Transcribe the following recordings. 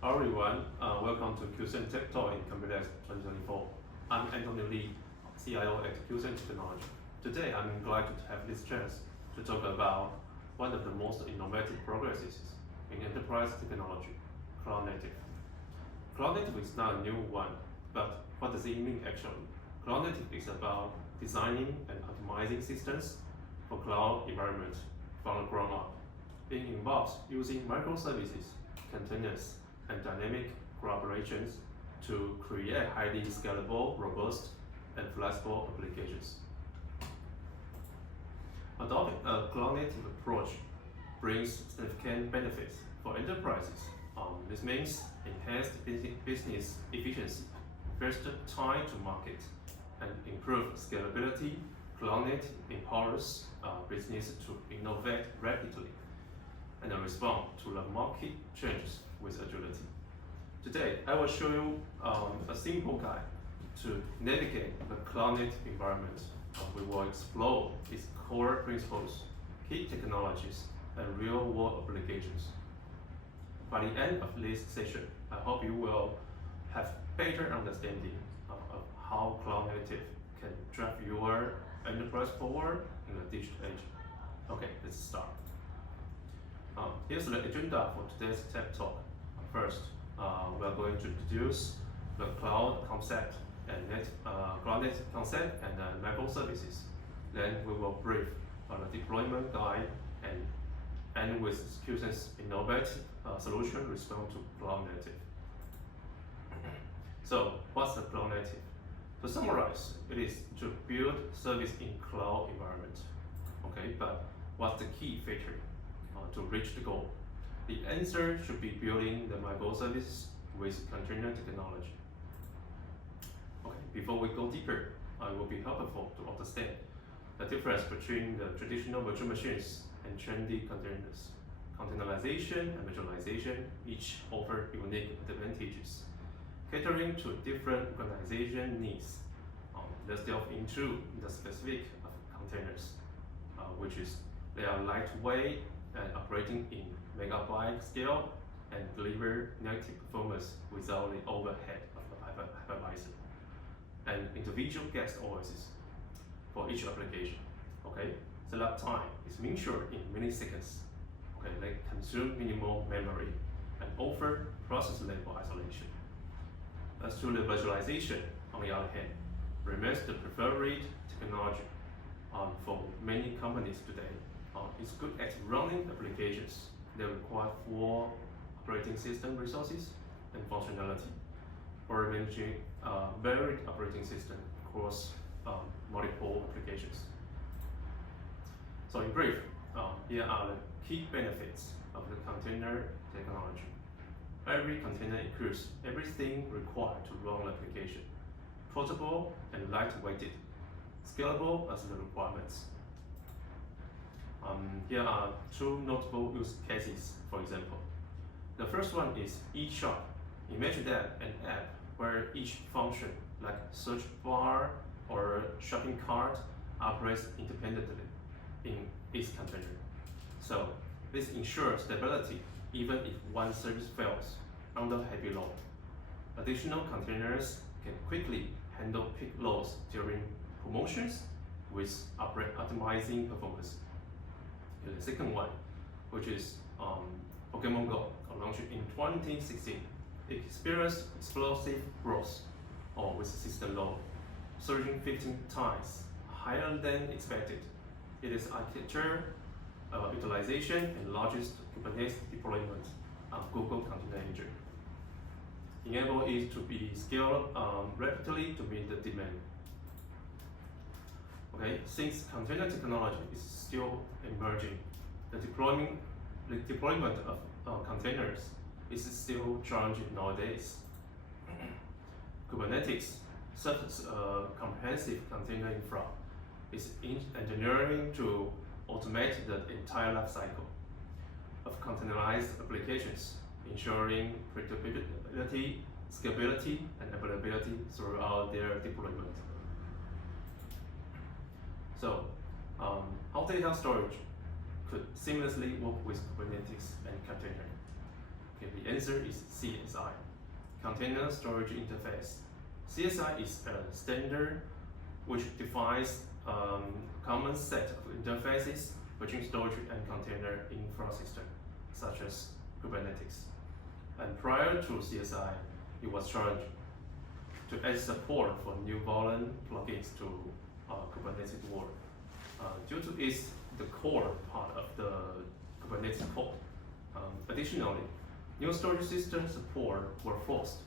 Hello everyone, welcome to QCen Tech Talk in Computer 2024. I'm Anthony Lee, CIO at QCen Technology. Today I'm glad to have this chance to talk about one of the most innovative progresses in enterprise technology, cloud native. Cloud native is not a new one, but what does it mean actually? Cloud native is about designing and optimizing systems for cloud environment from the ground up. It involves using microservices, containers, and dynamic collaborations to create highly scalable, robust, and flexible applications. Adopting a cloud-native approach brings significant benefits for enterprises. This means enhanced business efficiency, faster time to market, and improved scalability. Cloud-native empowers business to innovate rapidly and respond to the market changes with agility. Today, I will show you a simple guide to navigate the cloud-native environment. We will explore its core principles, key technologies, and real-world applications. By the end of this session, I hope you will have better understanding of how cloud-native can drive your enterprise forward in the digital age. Okay, let's start. Here's the agenda for today's Tech Talk. First, we are going to introduce the cloud concept and cloud native concept and microservices. Then we will brief on the deployment guide and end with QCen's innovative solution respond to cloud native. So, what's the cloud native? To summarize, it is to build service in cloud environment. Okay, but what's the key feature to reach the goal? The answer should be building the microservices with container technology. Okay, before we go deeper, it will be helpful to understand the difference between the traditional virtual machines and trendy containers. Containerization and virtualization each offer unique advantages, catering to different organization needs. Let's delve into the specific of containers, which is they are lightweight and operating in megabyte scale and deliver native performance without the overhead of the hypervisor, and individual guest OSs for each application. Okay, setup time is measured in milliseconds. Okay, they consume minimal memory and offer process level isolation. As to the virtualization, on the other hand, remains the preferred technology for many companies today. It's good at running applications that require full operating system resources and functionality, or managing varied operating system across multiple applications. So in brief, here are the key benefits of the container technology. Every container includes everything required to run the application, portable and lightweighted, scalable as the requirements. Here are two notable use cases, for example. The first one is eShop. Imagine that an app where each function, like search bar or shopping cart, operates independently in its container. So this ensures stability even if one service fails under heavy load. Additional containers can quickly handle peak loads during promotions with optimizing performance. The second one, which is Pokemon Go, launched in 2016. It experienced explosive growth with system load, surging 15 times higher than expected. It is architecture, utilization, and largest Kubernetes deployment of Google Container Engine. Enable it to be scaled rapidly to meet the demand. Okay, since container technology is still emerging, the deployment of containers is still challenging nowadays. Kubernetes serves as a comprehensive container infra. It's engineering to automate the entire life cycle of containerized applications, ensuring predictability, scalability, and availability throughout their deployment. So, how data storage could seamlessly work with Kubernetes and container. Okay, the answer is CSI, Container Storage Interface. CSI is a standard which defines a common set of interfaces between storage and container infrastructure, such as Kubernetes. And prior to CSI, it was trying to add support for new volume plugins to Kubernetes world. Due to its the core part of the Kubernetes code. Additionally, new storage system support were forced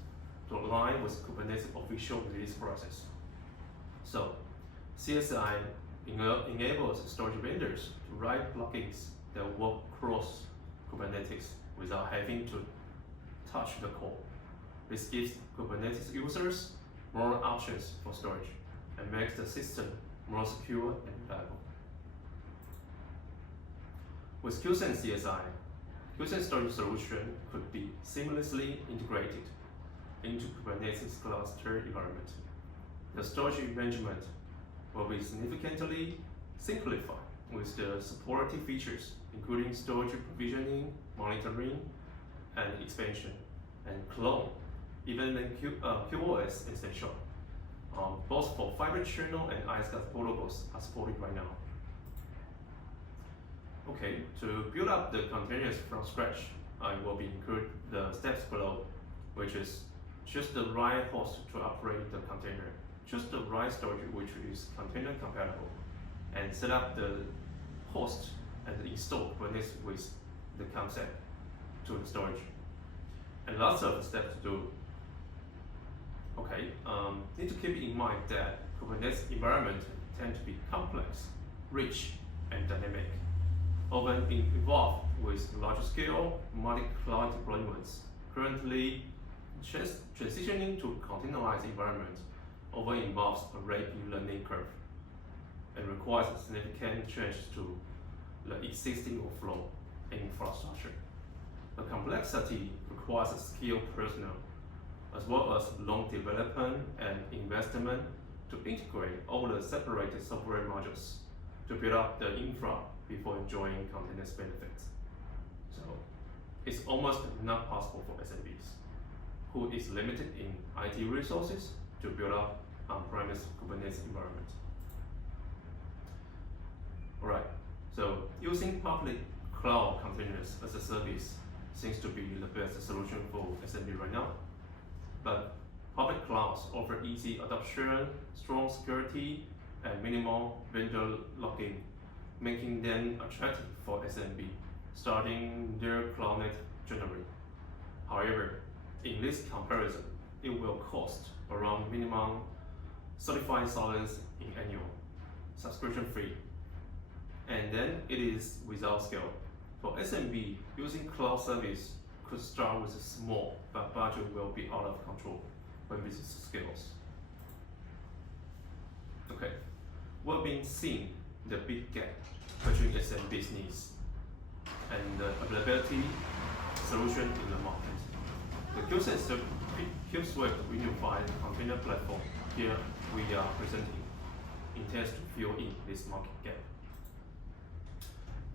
to align with Kubernetes official release process. So, CSI enables storage vendors to write plugins that work across Kubernetes without having to touch the core. This gives Kubernetes users more options for storage and makes the system more secure and reliable. With QSense CSI, QSense storage solution could be seamlessly integrated into Kubernetes cluster environment. The storage management will be significantly simplified with the supported features, including storage provisioning, monitoring, and expansion, and clone, even when QoS essential. Both for fiber channel and ISCAS protocols are supported right now. Okay, to build up the containers from scratch, I will include the steps below, which is just the right host to operate the container, just the right storage which is container compatible, and set up the host and install Kubernetes with the concept to the storage. And lots of steps to do. Okay, need to keep in mind that Kubernetes environment tend to be complex, rich, and dynamic, often involved with large-scale multi-cloud deployments. Currently, transitioning to containerized environment often involves a rapid learning curve and requires significant changes to the existing workflow and infrastructure. The complexity requires skilled personnel, as well as long development and investment to integrate all the separated software modules to build up the infra before enjoying containers benefits. So it's almost not possible for SMBs, who is limited in IT resources, to build up on-premise Kubernetes environment. Alright, so using public cloud containers as a service seems to be the best solution for SMB right now. But public clouds offer easy adoption, strong security, and minimal vendor lock-in, making them attractive for SMB starting their cloudnet journey. However, in this comparison, it will cost around minimum $35,000 in annual subscription fee, and then it is without scale. For SMB, using cloud service could start with a small, but budget will be out of control when business scales. Okay, we've been seeing the big gap between SMB's needs and the availability solution in the market. The QSense CubeSwift unified container platform here we are presenting intends to fill in this market gap.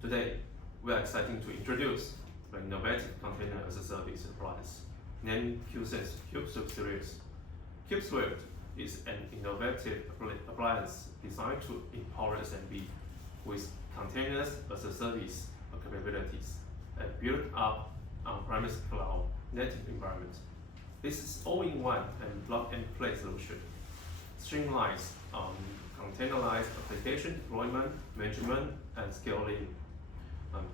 Today, we are excited to introduce the innovative container as a service appliance named QSense CubeSwift series. CubeSwift is an innovative appliance designed to empower SMB with containers as a service capabilities and built up on-premise cloud native environment. This is all-in-one and plug-and-play solution. Streamlines containerized application deployment, management, and scaling,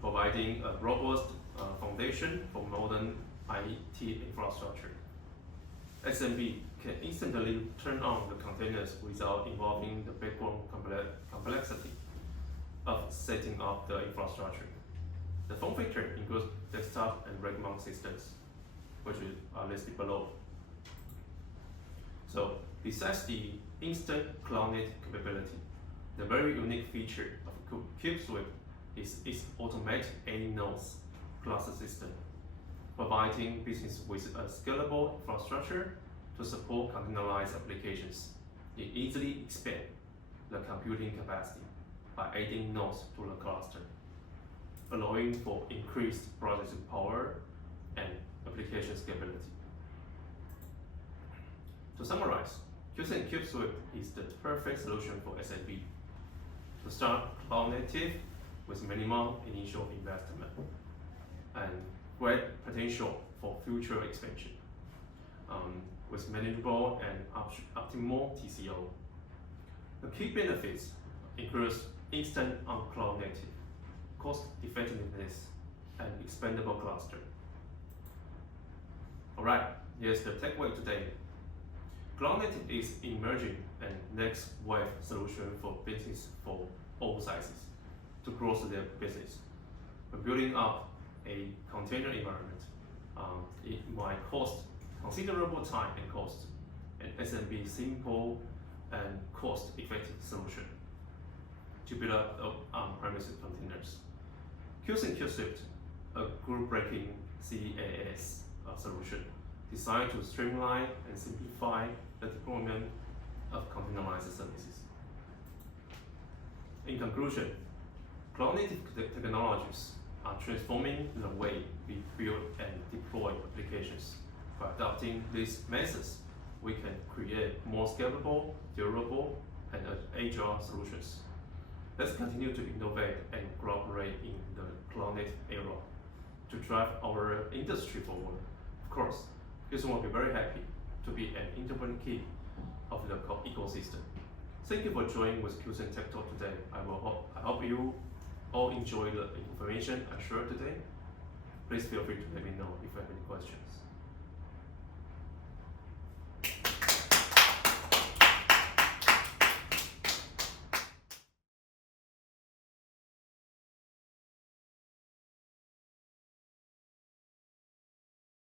providing a robust foundation for modern IT infrastructure. SMB can instantly turn on the containers without involving the backbone complexity of setting up the infrastructure. The form factor includes desktop and rack mount systems, which are listed below. So, besides the instant cloudnet capability, the very unique feature of CubeSwift is its automatic A-nodes cluster system, providing business with a scalable infrastructure to support containerized applications. It easily expands the computing capacity by adding nodes to the cluster, allowing for increased processing power and application scalability. To summarize, using CubeSwift is the perfect solution for SMB to start cloud native with minimal initial investment and great potential for future expansion with manageable and optimal TCO. The key benefits include instant on cloud native, cost effectiveness, and expandable cluster. Alright, here's the takeaway today. Cloud native is emerging and next wave solution for business for all sizes to grow their business. We're building up a container environment. It might cost considerable time and cost, and SMB simple and cost-effective solution to build up on-premises containers. Using CubeSwift, a group-breaking CaaS solution designed to streamline and simplify the deployment of containerized services. In conclusion, cloud-native technologies are transforming the way we build and deploy applications. By adopting these methods, we can create more scalable, durable, and agile solutions. Let's continue to innovate and cooperate in the cloud-native era to drive our industry forward. Of course, this will be very happy to be an integral key of the ecosystem. Thank you for joining with QCN Tech Talk today. I hope you all enjoy the information I shared today. Please feel free to let me know if you have any questions.